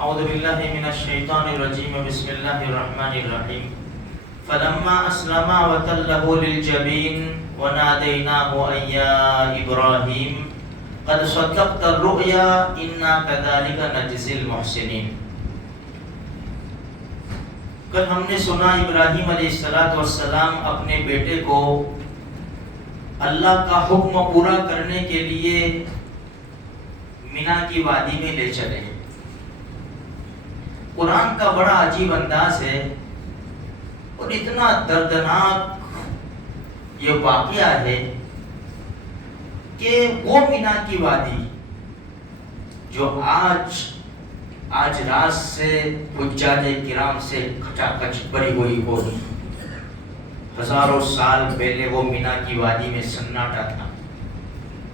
اعوذ باللہ من الشیطان الرجیم بسم اللہ الرحمن الرحیم فلما اسلما وتلہ للجبین ونادیناہ ان یا ابراہیم قد صدقت الرؤیا انا کذالک نجزی المحسنین۔ کل ہم نے سنا ابراہیم علیہ السلام اپنے بیٹے کو اللہ کا حکم پورا کرنے کے لیے مینا کی وادی میں لے چلے۔ قرآن کا بڑا عجیب انداز ہے اور اتنا دردناک یہ واقعہ ہے کہ وہ مینا کی وادی جو آج رات سے حجاج کرام سے کھچا کچ بھری ہوئی ہو، ہزاروں سال پہلے وہ مینا کی وادی میں سناٹا تھا۔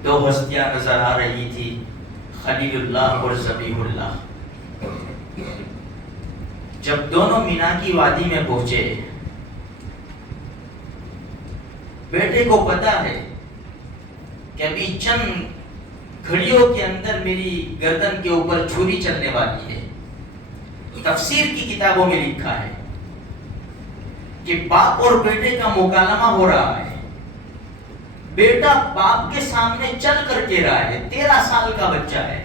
دو ہستیاں نظر آ رہی تھی، خلیل اللہ اور ذبیح اللہ۔ جب دونوں مینا کی وادی میں پہنچے، بیٹے کو پتا ہے کہ ابھی چند گھڑیوں کے اندر میری گردن کے اوپر چھری چلنے والی ہے۔ تفسیر کی کتابوں میں لکھا ہے کہ باپ اور بیٹے کا مکالمہ ہو رہا ہے۔ بیٹا باپ کے سامنے چل کر کہہ رہا ہے، 13 سال کا بچہ ہے،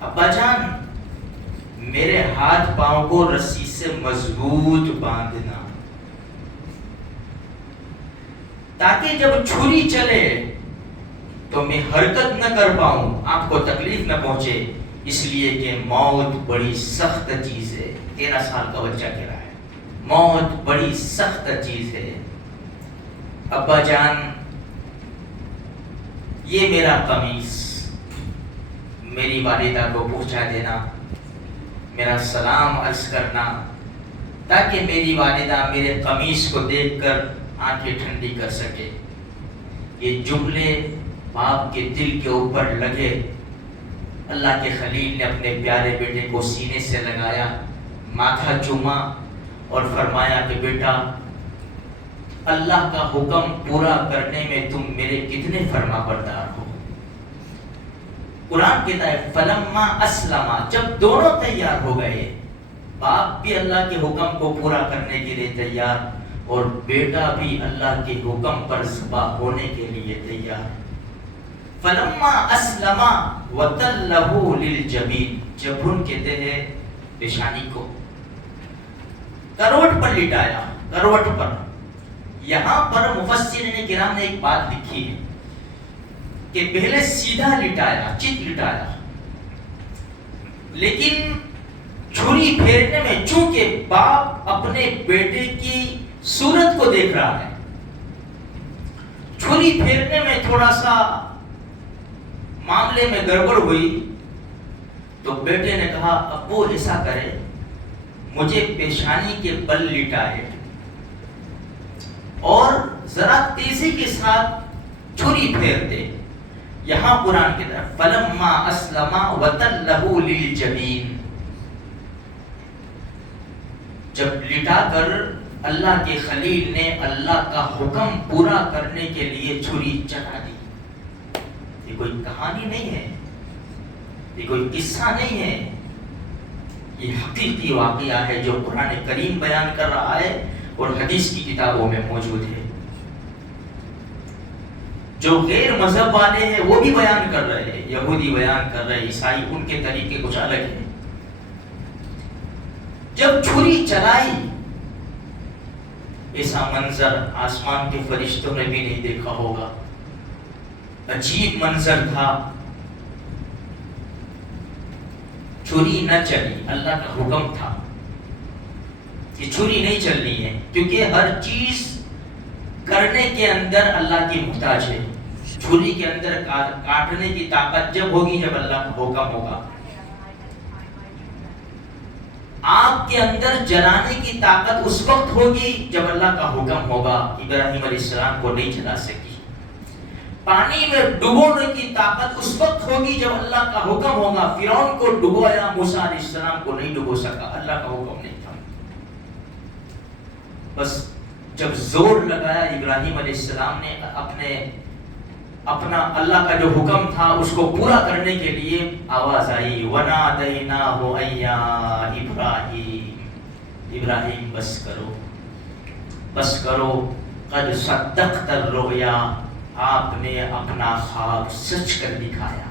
ابا جان میرے ہاتھ پاؤں کو رسی سے مضبوط باندھنا تاکہ جب چھری چلے تو میں حرکت نہ کر پاؤں، آپ کو تکلیف نہ پہنچے، اس لیے کہ موت بڑی سخت چیز ہے۔ 13 سال کا بچہ کہہ رہا ہے موت بڑی سخت چیز ہے، ابا جان یہ میرا قمیص میری والدہ کو پہنچا دینا، میرا سلام عرض کرنا تاکہ میری والدہ میرے قمیص کو دیکھ کر آنکھیں ٹھنڈی کر سکے۔ یہ جملے باپ کے دل کے اوپر لگے۔ اللہ کے خلیل نے اپنے پیارے بیٹے کو سینے سے لگایا، ماتھا چوما اور فرمایا کہ بیٹا اللہ کا حکم پورا کرنے میں تم میرے کتنے فرما بردار ہو۔ قرآن کہتا ہے فلما اسلما، جب دونوں تیار ہو گئے، باپ بھی اللہ کے حکم کو پورا کرنے کے لیے تیار اور بیٹا بھی اللہ کے حکم پر ذبح ہونے کے لیے تیار۔ فلما اسلما وتلہ للجبین، جبن کہتے ہیں پیشانی کو، کروٹ پر لٹایا، کروٹ پر۔ یہاں پر مفسرین کرام نے ایک بات لکھی ہے کہ پہلے سیدھا لٹایا، چت لٹایا، لیکن چھری پھیرنے میں چونکہ باپ اپنے بیٹے کی صورت کو دیکھ رہا ہے، چھری پھیرنے میں تھوڑا سا معاملے میں گڑبڑ ہوئی تو بیٹے نے کہا ابو ایسا کرے مجھے پیشانی کے بل لٹائے اور ذرا تیزی کے ساتھ چھری پھیر دے۔ یہاں قرآن کی طرف فلما اسلما وتلہ للجبین، جب لٹا کر اللہ کے خلیل نے اللہ کا حکم پورا کرنے کے لیے چھری چلا دی۔ یہ کوئی کہانی نہیں ہے، یہ کوئی قصہ نہیں ہے، یہ حقیقی واقعہ ہے جو قرآن کریم بیان کر رہا ہے اور حدیث کی کتابوں میں موجود ہے۔ جو غیر مذہب والے ہیں وہ بھی بیان کر رہے ہیں، یہودی بیان کر رہے ہیں، عیسائی، ان کے طریقے کچھ الگ ہیں۔ جب چھری چلائی ایسا منظر آسمان کے فرشتوں نے بھی نہیں دیکھا ہوگا، عجیب منظر تھا۔ چھری نہ چلی، اللہ کا حکم تھا کہ چھری نہیں چلنی ہے، کیونکہ ہر چیز کرنے کے اندر اللہ کی محتاج ہے۔ چھری کے اندر کاٹنے کی طاقت جب ہوگی جب اللہ کا حکم ہوگا، آگ کے اندر جلانے کی طاقت اس وقت ہوگی جب اللہ کا حکم ہوگا۔ ابراہیم علیہ السلام کو نہیں جلا سکی۔ پانی میں ڈبونے کی طاقت اس وقت ہوگی جب اللہ کا حکم ہوگا۔ فرعون کو ڈبویا، موسیٰ علیہ السلام کو نہیں ڈبو سکا، اللہ کا حکم نہیں تھا۔ بس جب زور لگایا ابراہیم علیہ السلام نے اپنا اللہ کا جو حکم تھا اس کو پورا کرنے کے لیے آواز آئی وَنَادَيْنَاهُ أَن يَا إِبْرَاهِيمُ، ابراہیم بس کرو قد صدقت الرؤیا، آپ نے اپنا خواب سچ کر دکھایا۔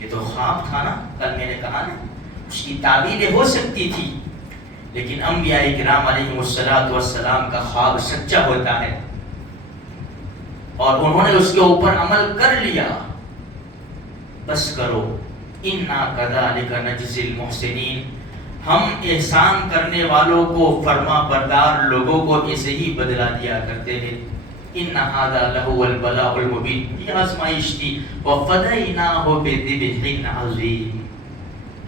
یہ تو خواب تھا نا، کل میں نے کہا نا اس کی تعبیریں ہو سکتی تھی، لیکن انبیاء کرام علیہ السلام کا خواب سچا ہوتا ہے اور انہوں نے اس کے اوپر عمل کر لیا۔ بس کرو، اِنَّا كَذَلِكَ نَجْزِي الْمُحْسِنِينَ، ہم احسان کرنے والوں کو، فرما بردار لوگوں کو ایسے ہی بدلہ دیا کرتے ہیں۔ إِنَّ هَذَا لَهُوَ الْبَلَاءُ الْمُبِينُ، یہ آزمائش تھی۔ وَفَدَيْنَاهُ بِذِبْحٍ عَظِيمٍ،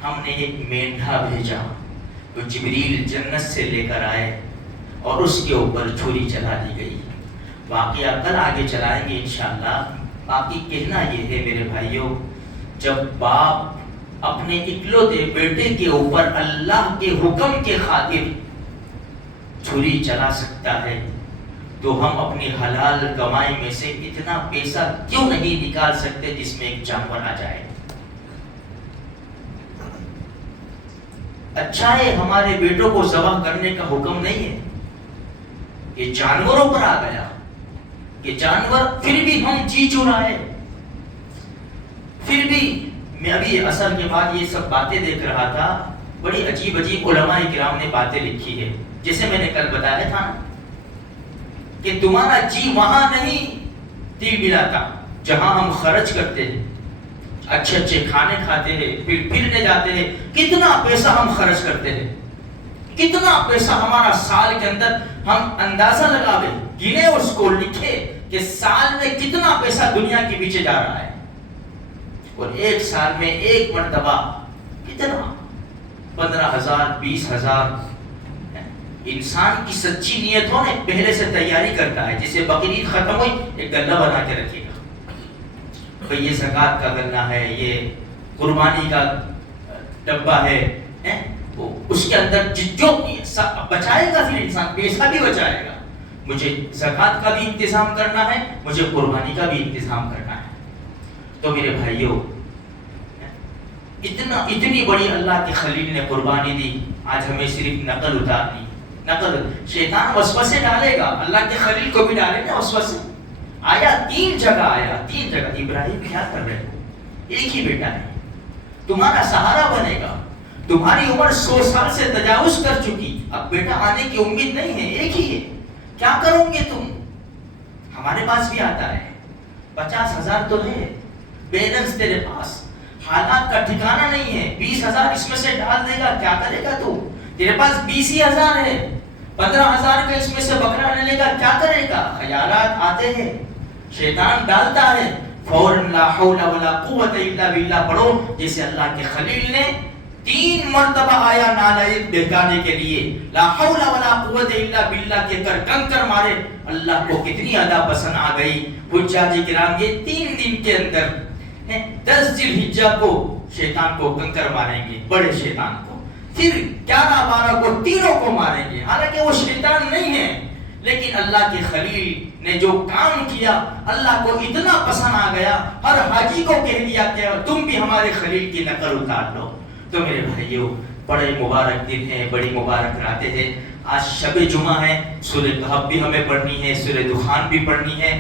ہم نے ایک مینڈھا بھیجا تو جبریل جنت سے لے کر آئے اور اس کے اوپر چھری چلا دی گئی۔ واقعہ کل آگے چلائیں گے انشاءاللہ۔ باقی کہنا یہ ہے میرے بھائیوں، جب باپ اپنے اکلوتے بیٹے کے اوپر اللہ کے حکم کے خاطر چھری چلا سکتا ہے تو ہم اپنی حلال کمائی میں سے اتنا پیسہ کیوں نہیں نکال سکتے جس میں ایک جانور آ جائے؟ اچھا ہے ہمارے بیٹوں کو ذبح کرنے کا حکم نہیں ہے، یہ جانوروں پر آ گیا کہ جانور، پھر بھی ہم جی چرائے۔ پھر بھی میں ابھی عصر کے بعد یہ سب باتیں دیکھ رہا تھا، بڑی عجیب عجیب علماء کرام نے باتیں لکھی ہے، جیسے میں نے کل بتایا تھا کہ تمہارا جی وہاں نہیں دل ملاتا جہاں ہم خرچ کرتے ہیں، اچھے اچھے کھانے کھاتے ہیں، پھر پھرنے جاتے ہیں، کتنا پیسہ ہم خرچ کرتے ہیں، کتنا پیسہ ہمارا سال کے اندر، ہم اندازہ لگاوے، گنے اس کو، لکھے کہ سال میں کتنا پیسہ دنیا کے پیچھے جا رہا ہے، اور ایک سال میں ایک مرتبہ کتنا، 15,000 20,000۔ انسان کی سچی نیت ہو نے پہلے سے تیاری کرتا ہے، جسے بقرعید ختم ہوئی ایک گلہ بنا کے رکھے گا، بھئی یہ زکوٰۃ کا گلہ ہے، یہ قربانی کا ڈبہ ہے، اس کے اندر جو بچائے گا، پھر انسان پیسہ بھی بچائے گا، مجھے زکوٰۃ کا بھی انتظام کرنا ہے، مجھے قربانی کا بھی انتظام کرنا ہے۔ تو میرے بھائیوں، اتنی بڑی اللہ کے خلیل نے قربانی دی، آج ہمیں صرف نقل اتارنی، نقل۔ شیطان وسوسے ڈالے گا، اللہ کے خلیل کو بھی ڈالے گا وسوسے۔ آیا 3 جگہ، آیا 3 جگہ، ابراہیم کیا کر رہے ہو؟ ایک ہی بیٹا ہے، تمہارا سہارا بنے گا، تمہاری عمر 100 سال سے تجاوز کر چکی، اب بیٹا آنے کی امید نہیں ہے، ایک ہی ہے، کیا کرو گے تم؟ ہمارے پاس بھی آتا ہے، 50,000 تو ہے بیلنس تیرے پاس، حالات کا ٹھکانہ نہیں ہے، 20,000 اس میں سے ڈال دے گا، کیا کرے گا تو؟ تیرے پاس 20,000 ہے، 15,000 کا اس میں سے بکرا لے لے گا، کیا کرے گا؟ خیالات آتے ہیں، شیطان ڈالتا ہے، فوراً لا حول ولا قوت الا باللہ پڑھو، جیسے اللہ کے خلیل نے 3 مرتبہ آیا نالائق بہکانے کے لیے، لا حول ولا قوت الا باللہ کے کر کنکر مارے، اللہ کو کتنی ادا پسند آ گئی۔ حجاج کرام یہ 3 دن کے اندر 10 ذی الحجہ کو شیطان کو کنکر ماریں گے، بڑے شیطان کو، پھر 11 12 کو تینوں کو ماریں گے، حالانکہ وہ شیطان نہیں ہے، لیکن اللہ کے خلیل نے جو کام کیا اللہ کو اتنا پسند آ گیا، ہر حاجی کو کہہ دیا کہ تم بھی ہمارے خلیل کی نقل اتار لو۔ تو میرے بھائیوں، بڑے مبارک دن ہیں، بڑی مبارک راتیں ہیں، آج شب جمعہ ہے، سورہ کہف بھی ہمیں پڑھنی ہے، سورہ دخان بھی پڑھنی ہے،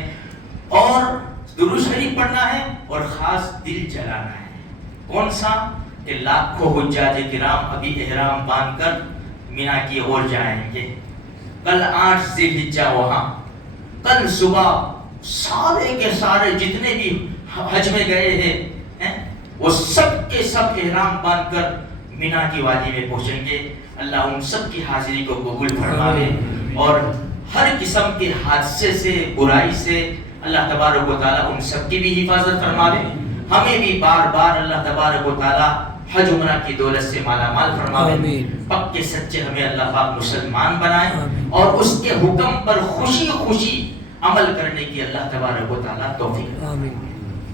اور درود شریف پڑھنا ہے، اور خاص دل جلانا ہے۔ کون سا؟ کہ لاکھوں حجاج کرام ابھی احرام باندھ کر مینا کی اور جائیں گے، کل 8 ذی الحجہ وہاں، کل صبح سارے کے سارے جتنے بھی حج میں گئے ہیں وہ سب کے سب احرام باندھ کر مینا کی وادی میں پہنچیں گے۔ اللہ ان سب کی حاضری کو قبول فرمائے، اور ہر قسم کے حادثے سے، برائی سے اللہ تبارک و تعالیٰ ان سب کی بھی حفاظت فرمائے، ہمیں بھی بار بار اللہ تبارک و تعالیٰ حج عمرہ کی دولت سے مالا مال فرمائے، پکے سچے ہمیں اللہ پاک مسلمان بنائے، اور اس کے حکم پر خوشی خوشی عمل کرنے کی اللہ تبارک و تعالیٰ توفیق۔